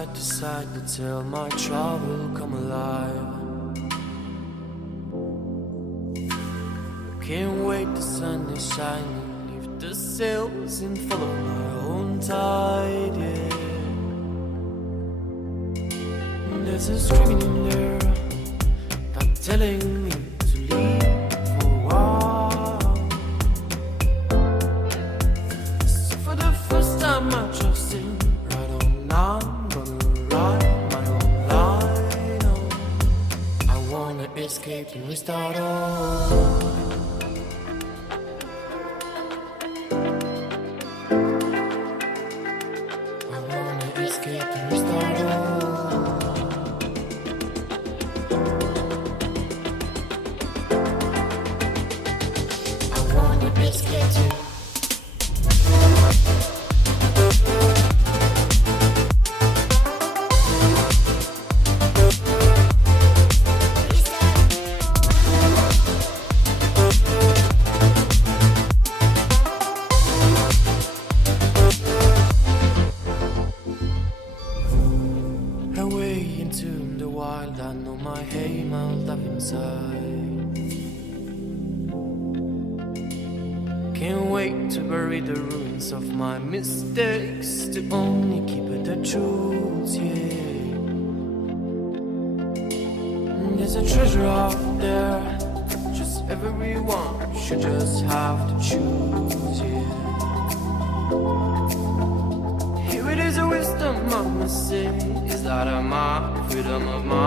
side to side till my travel come alive. Can't wait, the sun is shining, leave the sails and follow my own tide, yeah. There's a screaming in there, not telling me to leave for a while. So for the first time I trust him, right on now I'm gonna ride my own line, oh. I wanna escape and restart all. Of my mistakes to only keep it the truth, yeah. There's a treasure out there, just everyone should just have to choose, yeah. Here it is, a wisdom I must say, is that of my freedom of my